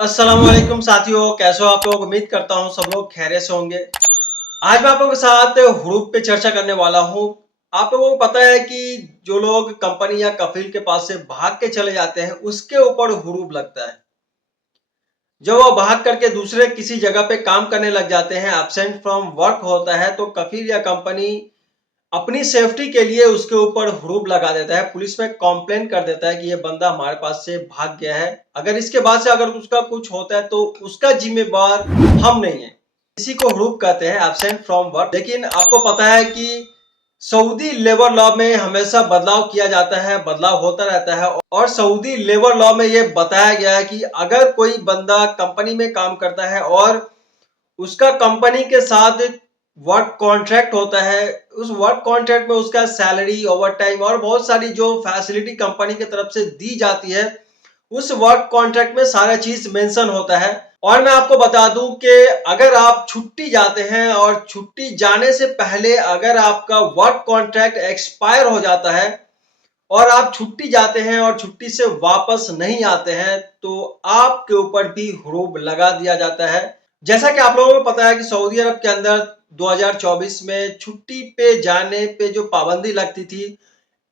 अस्सलाम वालेकुम साथियों, कैसे हो आप लोग। उम्मीद करता हूँ सब लोग खैरियत से होंगे। आज मैं आप लोगों के साथ हुरूप पे चर्चा करने वाला हूँ। आप लोगों को पता है कि जो लोग कंपनी या कफील के पास से भाग के चले जाते हैं उसके ऊपर हुरूप लगता है। जब वो भाग करके दूसरे किसी जगह पे काम करने लग जाते हैं, एब्सेंट फ्रॉम वर्क होता है, तो कफील या कंपनी अपनी सेफ्टी के लिए उसके ऊपर हुरूप लगा देता है, पुलिस में कंप्लेन कर देता है कि ये बंदा हमारे पास से भाग गया है। अगर इसके बाद से अगर उसका कुछ होता है तो उसका जिम्मेवार हम नहीं है। इसी को हुरूप कहते हैं, एब्सेंट फ्रॉम वर्क। लेकिन आपको पता है कि सऊदी लेबर लॉ में हमेशा बदलाव किया जाता है, बदलाव होता रहता है। और सऊदी लेबर लॉ में ये बताया गया है कि अगर कोई बंदा कंपनी में काम करता है और उसका कंपनी के साथ वर्क कॉन्ट्रैक्ट होता है, उस वर्क कॉन्ट्रैक्ट में उसका सैलरी, ओवर टाइम और बहुत सारी जो फैसिलिटी कंपनी की तरफ से दी जाती है, उस वर्क कॉन्ट्रैक्ट में सारा चीज मेंशन होता है। और मैं आपको बता दूं कि अगर आप छुट्टी जाते हैं और छुट्टी जाने से पहले अगर आपका वर्क कॉन्ट्रैक्ट एक्सपायर हो जाता है और आप छुट्टी जाते हैं और छुट्टी से वापस नहीं आते हैं, तो आपके ऊपर भी हुरूप लगा दिया जाता है। जैसा कि आप लोगों को पता है कि सऊदी अरब के अंदर 2024 में छुट्टी पे जाने पे जो पाबंदी लगती थी,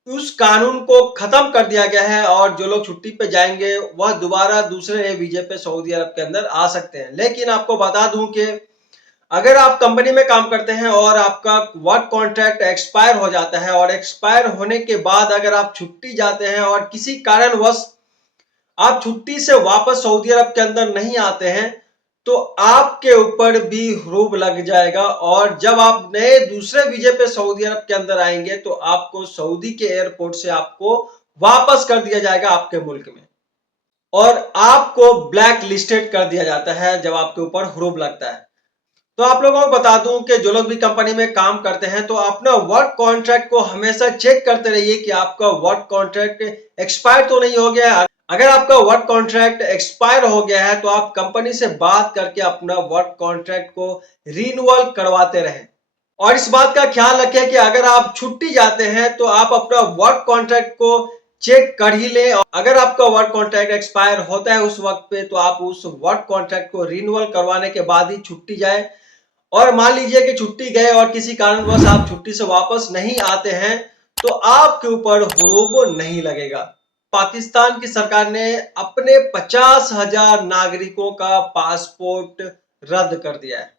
उस कानून को खत्म कर दिया गया है और जो लोग छुट्टी पे जाएंगे वह दोबारा दूसरे वीजे पे सऊदी अरब के अंदर आ सकते हैं। लेकिन आपको बता दूं कि अगर आप कंपनी में काम करते हैं और आपका वर्क कॉन्ट्रैक्ट एक्सपायर हो जाता है और एक्सपायर होने के बाद अगर आप छुट्टी जाते हैं और किसी कारणवश आप छुट्टी से वापस सऊदी अरब के अंदर नहीं आते हैं, तो आपके ऊपर भी हुरूप लग जाएगा। और जब आप नए दूसरे वीजे पे सऊदी अरब के अंदर आएंगे तो आपको सऊदी के एयरपोर्ट से आपको वापस कर दिया जाएगा आपके मुल्क में और आपको ब्लैक लिस्टेड कर दिया जाता है जब आपके ऊपर हुरूप लगता है। तो आप लोगों को बता दूं कि जो लोग भी कंपनी में काम करते हैं तो अपना वर्क कॉन्ट्रैक्ट को हमेशा चेक करते रहिए कि आपका वर्क कॉन्ट्रैक्ट एक्सपायर तो नहीं हो गया है। अगर आपका वर्क कॉन्ट्रैक्ट एक्सपायर हो गया है तो आप कंपनी से बात करके अपना वर्क कॉन्ट्रैक्ट को रिन्यूअल करवाते रहें। और इस बात का ख्याल रखें कि अगर आप छुट्टी जाते हैं तो आप अपना वर्क कॉन्ट्रैक्ट को चेक कर ही लें। अगर आपका वर्क कॉन्ट्रैक्ट एक्सपायर होता है उस वक्त पे, तो आप उस वर्क कॉन्ट्रैक्ट को रिन्यूअल करवाने के बाद ही छुट्टी जाए। और मान लीजिए कि छुट्टी गए और किसी कारणवश आप छुट्टी से वापस नहीं आते हैं, तो आपके ऊपर हुरूप नहीं लगेगा। पाकिस्तान की सरकार ने अपने 50,000 नागरिकों का पासपोर्ट रद्द कर दिया है।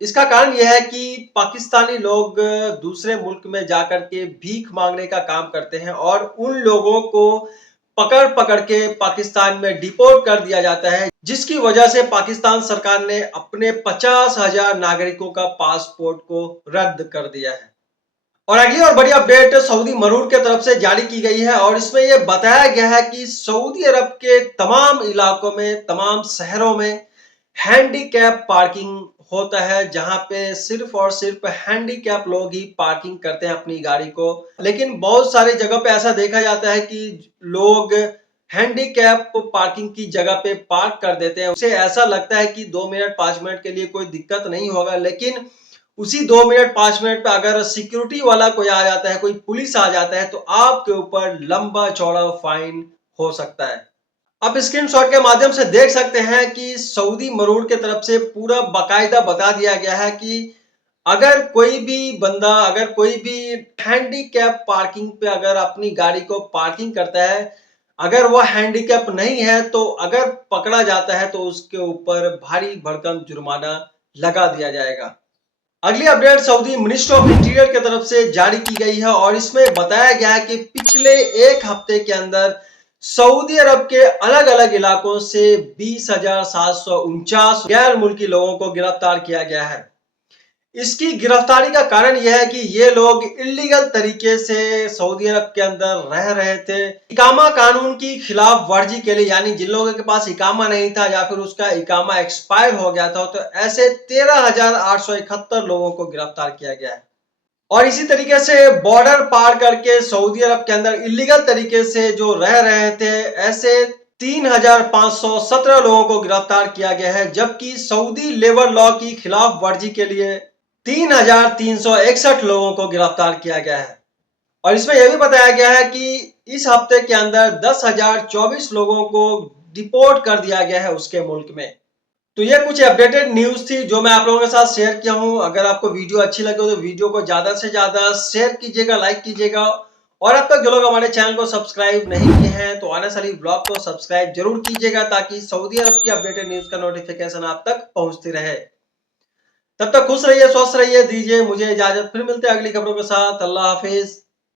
इसका कारण यह है कि पाकिस्तानी लोग दूसरे मुल्क में जाकर के भीख मांगने का काम करते हैं और उन लोगों को पकड़ पकड़ के पाकिस्तान में डिपोर्ट कर दिया जाता है, जिसकी वजह से पाकिस्तान सरकार ने अपने 50,000 नागरिकों का पासपोर्ट को रद्द कर दिया है। और अगली और बड़ी अपडेट सऊदी मरूर के तरफ से जारी की गई है और इसमें यह बताया गया है कि सऊदी अरब के तमाम इलाकों में, तमाम शहरों में हैंडीकैप पार्किंग होता है, जहां पे सिर्फ और सिर्फ हैंडीकैप लोग ही पार्किंग करते हैं अपनी गाड़ी को। लेकिन बहुत सारी जगह पे ऐसा देखा जाता है कि लोग हैंडीकैप पार्किंग की जगह पे पार्क कर देते हैं। उसे ऐसा लगता है कि 2 मिनट 5 मिनट के लिए कोई दिक्कत नहीं होगा, लेकिन उसी 2 मिनट 5 मिनट पे अगर सिक्योरिटी वाला कोई आ जाता है, कोई पुलिस आ जाता है, तो आपके ऊपर लंबा चौड़ा फाइन हो सकता है। आप स्क्रीनशॉट के माध्यम से देख सकते हैं कि सऊदी मरूर के तरफ से पूरा बाकायदा बता दिया गया है कि अगर कोई भी बंदा, अगर कोई भी हैंडीकैप पार्किंग पे अगर अपनी गाड़ी को पार्किंग करता है, अगर वह हैंडीकैप नहीं है, तो अगर पकड़ा जाता है तो उसके ऊपर भारी भरकम जुर्माना लगा दिया जाएगा। अगली update Saudi ministry of interior की तरफ से जारी की गई है और इसमें बताया गया है कि पिछले एक हफ्ते के अंदर सऊदी अरब के अलग अलग इलाकों से 20,749 गैर मुल्की लोगों को गिरफ्तार किया गया है। इसकी गिरफ्तारी का कारण यह है कि ये लोग इलीगल तरीके से सऊदी अरब के अंदर रह रहे थे। इकामा कानून की खिलाफ वर्जी के लिए, यानी जिन लोगों के पास इकामा नहीं था या फिर उसका इकामा एक्सपायर हो गया था, तो ऐसे 13,871 लोगों को गिरफ्तार किया गया है। और इसी तरीके से बॉर्डर पार करके सऊदी अरब के अंदर इलीगल तरीके से जो रह रहे थे, ऐसे 3,517 लोगों को गिरफ्तार किया गया है। जबकि सऊदी लेबर लॉ की खिलाफ वर्जी के लिए 3,361 लोगों को गिरफ्तार किया गया है। और इसमें यह भी बताया गया है कि इस हफ्ते के अंदर 10,024 लोगों को डिपोर्ट कर दिया गया है उसके मुल्क में। तो ये कुछ अपडेटेड न्यूज थी जो मैं आप लोगों के साथ शेयर किया हूं। अगर आपको वीडियो अच्छी लगे तो वीडियो को ज्यादा से ज्यादा शेयर कीजिएगा, लाइक कीजिएगा, और अब तक जो लोग हमारे चैनल को सब्सक्राइब नहीं किए हैं तो आने वाली ब्लॉग को सब्सक्राइब जरूर कीजिएगा ताकि सऊदी अरब की अपडेटेड न्यूज का नोटिफिकेशन आप तक पहुंचती रहे। तब तक खुश रहिए, स्वस्थ रहिए, दीजिए मुझे इजाजत। फिर मिलते हैं अगली खबरों के साथ। अल्लाह हाफिज।